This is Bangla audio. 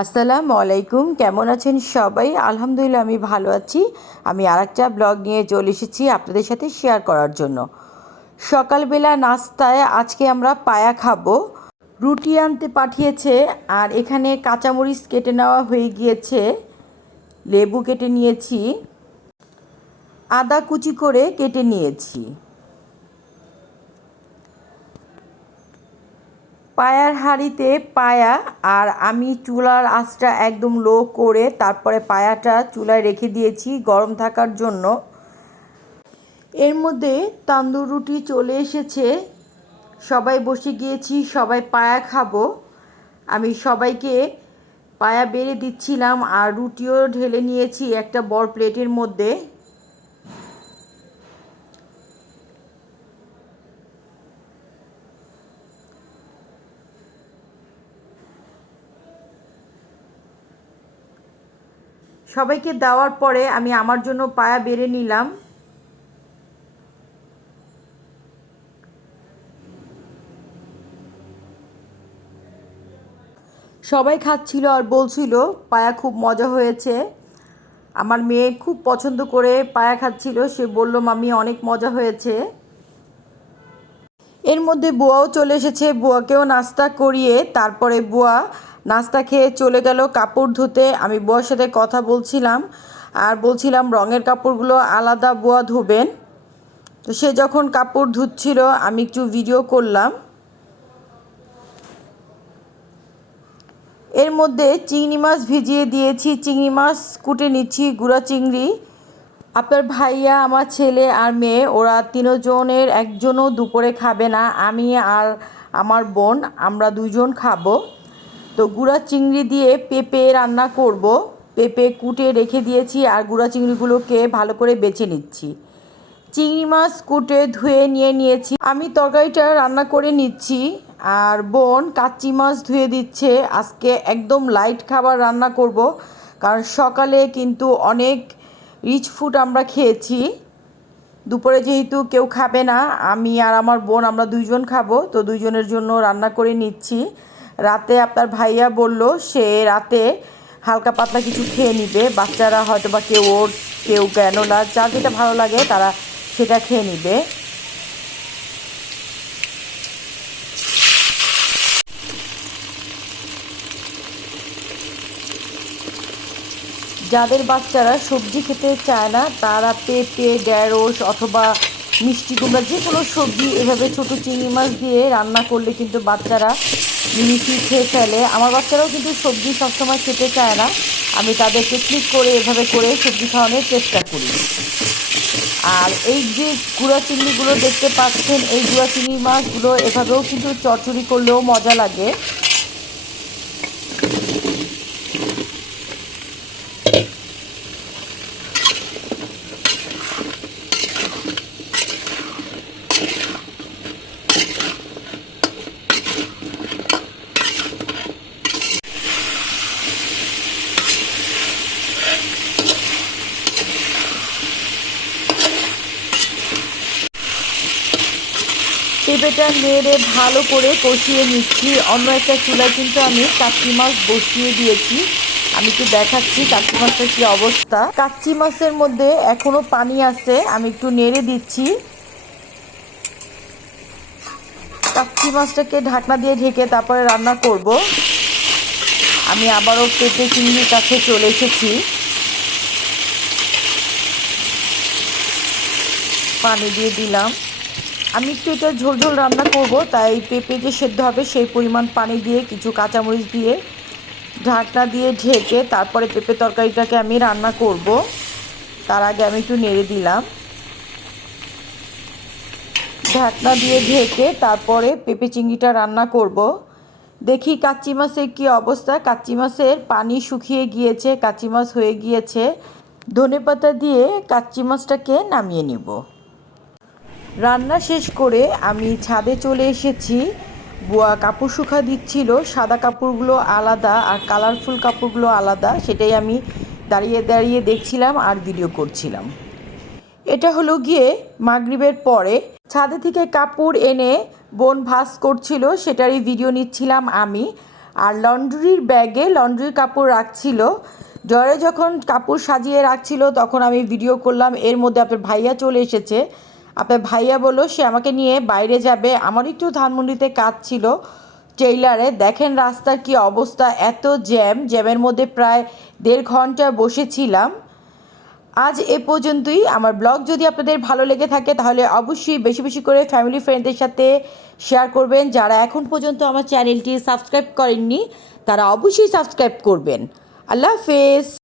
আসসালামু আলাইকুম, কেমন আছেন সবাই? আলহামদুলিল্লাহ, আমি ভালো আছি। আমি আরেকটা ব্লগ নিয়ে চলে এসেছি আপনাদের সাথে শেয়ার করার জন্য। সকালবেলা নাস্তায় আজকে আমরা পায়া খাব। রুটি আনতে পাঠিয়েছে, আর এখানে কাঁচামরিচ কেটে নেওয়া হয়ে গিয়েছে। লেবু কেটে নিয়েছি। আদা কুচি করে কেটে নিয়েছি। পায়ার হাঁড়িতে পায়া আর আমি চুলার আঁচটা একদম লো করে তারপরে পায়াটা চুলায় রেখে দিয়েছি গরম থাকার জন্য। এর মধ্যে তান্দুর রুটি চলে এসেছে। সবাই বসে গিয়েছি, সবাই পায়া খাব। আমি সবাইকে পায়া বেড়ে দিচ্ছিলাম আর রুটিও ঢেলে নিয়েছি একটা বড় প্লেটের মধ্যে। সবাইকে দেওয়ার পরে আমি আমার জন্য পায়া বেড়ে নিলাম। সবাই খাচ্ছিল আর বলছিল, পায়া খুব মজা হয়েছে। আমার মেয়ে খুব পছন্দ করে পায়া খাচ্ছিল, সে বলল মামি অনেক মজা হয়েছে। এর মধ্যে বুয়াও চলে এসেছে, বুয়াকেও নাস্তা করিয়ে তারপরে বুয়া নাস্তা খেয়ে চলে গেল, কাপড় ধুতে। আমি বুয়ার সাথে কথা বলছিলাম, আর বলছিলাম রঙের কাপড়গুলো আলাদা বুয়া ধুবেন। তো সে যখন কাপড় ধুচ্ছিল, আমি একটু ভিডিও করলাম। এর মধ্যে চিংড়ি মাছ ভিজিয়ে দিয়েছি, চিংড়ি মাছ কুটে নিচ্ছি, গুঁড়া চিংড়ি। আপনার ভাইয়া, আমার ছেলে আর মেয়ে, ওরা তিনজনের, একজনও দুপুরে খাবে না, আমি আর আমার বোন, আমরা দুজন খাব। তো গুঁড়া চিংড়ি দিয়ে পেঁপে রান্না করব। পেঁপে কুটে রেখে দিয়েছি আর গুঁড়া চিংড়িগুলোকে ভালো করে বেছে নিচ্ছি। চিংড়ি মাছ কুটে ধুয়ে নিয়ে নিয়েছি। আমি তরকারিটা রান্না করে নিচ্ছি আর বোন কাচ্চি মাছ ধুয়ে দিচ্ছে। আজকে একদম লাইট খাবার রান্না করব কারণ সকালে কিন্তু অনেক রিচ ফুড আমরা খেয়েছি। দুপুরে যেহেতু কেউ খাবে না, আমি আর আমার বোন আমরা দুইজন খাব, তো দুইজনের জন্য রান্না করে নিচ্ছি। রাতে আপনার ভাইয়া বলল, সে রাতে হালকা পাতলা কিছু খেয়ে নিবে। বাচ্চারা হয়তো বা কেউ ওটস, কেউ গ্যানোলা যার যেটা ভালো লাগে তারা সেটা খেয়ে নিবে। যাদের বাচ্চারা সবজি খেতে চায় না, তারা পেঁপে ঢ্যাঁড়স অথবা মিষ্টি কুমড়া যে কোনো সবজি, এভাবে ছোটো চিংড়ি মাছ দিয়ে রান্না করলে কিন্তু বাচ্চারা মিনিটি খেয়ে ফেলে? আমার বাচ্চারাও কিন্তু সবজি সবসময় খেতে চায় না। আমি তাদেরকে ক্লিক করে এভাবে করে সবজি খাওয়ানোর চেষ্টা করি। আর এই যে গুঁড়া চিংড়িগুলো দেখতে পাচ্ছেন, এই গুঁড়া চিংড়ি মাছগুলো এভাবেও কিন্তু চচ্চড়ি করলেও মজা লাগে। পেঁপেটা নেড়ে ভালো করে কষিয়ে নিচ্ছি। অন্য একটা চুলায় কিন্তু আমি কাচ্চি মাছ বসিয়ে দিয়েছি। আমি একটু দেখাচ্ছি কাচ্চি মাছের কী অবস্থা। কাচ্চি মাছের মধ্যে এখনও পানি আছে, আমি একটু নেড়ে দিচ্ছি। কাচ্চি মাছটাকে ঢাকনা দিয়ে ঢেকে তারপরে রান্না করব। আমি আবারও পেঁপে চিংড়ির কাছে চলে এসেছি। পানি দিয়ে দিলাম। আমি একটু এটা ঝোল ঝোল রান্না করব, তাই পেঁপে যে সেদ্ধ হবে সেই পরিমাণ পানি দিয়ে, কিছু কাঁচামরিচ দিয়ে, ঢাকনা দিয়ে ঢেকে তারপরে পেঁপে তরকারিটাকে আমি রান্না করব। তার আগে আমি একটু নেড়ে দিলাম। ঢাকনা দিয়ে ঢেকে তারপরে পেঁপে চিংড়িটা রান্না করব। দেখি কাচ্চি মাছের কী অবস্থা। কাচ্চি মাছের পানি শুকিয়ে গিয়েছে, কাচ্চি মাছ হয়ে গিয়েছে। ধনে পাতা দিয়ে কাচ্চি মাছটাকে নামিয়ে নিব। রান্না শেষ করে আমি ছাদে চলে এসেছি। কাপড় শুকা দিচ্ছিল, সাদা কাপড়গুলো আলাদা আর কালারফুল কাপড়গুলো আলাদা, সেটাই আমি দাঁড়িয়ে দাঁড়িয়ে দেখছিলাম আর ভিডিও করছিলাম। এটা হলো গিয়ে মাগরিবের পরে। ছাদে থেকে কাপড় এনে বোন ভাস করছিল, সেটারই ভিডিও নিচ্ছিলাম আমি। আর লন্ড্রির ব্যাগে লন্ড্রির কাপড় রাখছিল। ডরে যখন কাপড় সাজিয়ে রাখছিল, তখন আমি ভিডিও করলাম, এর মধ্যে আপনার ভাইয়া চলে এসেছে। আপনার ভাইয়া বলল, সে আমাকে নিয়ে বাইরে যাবে। আমার একটু ধানমন্ডিতে কাজ ছিল ট্রেইলারে দেখেন রাস্তার কি অবস্থা, এত জ্যাম। জ্যামের মধ্যে প্রায় দেড় ঘণ্টা বসেছিলাম। আজ এ পর্যন্তই। আমার ব্লগ যদি আপনাদের ভালো লেগে থাকে, তাহলে অবশ্যই বেশি বেশি করে ফ্যামিলি ফ্রেন্ডদের সাথে শেয়ার করবেন। যারা এখন পর্যন্ত আমার চ্যানেলটি সাবস্ক্রাইব করেননি, তারা অবশ্যই সাবস্ক্রাইব করবেন। আল্লাহ হাফেজ।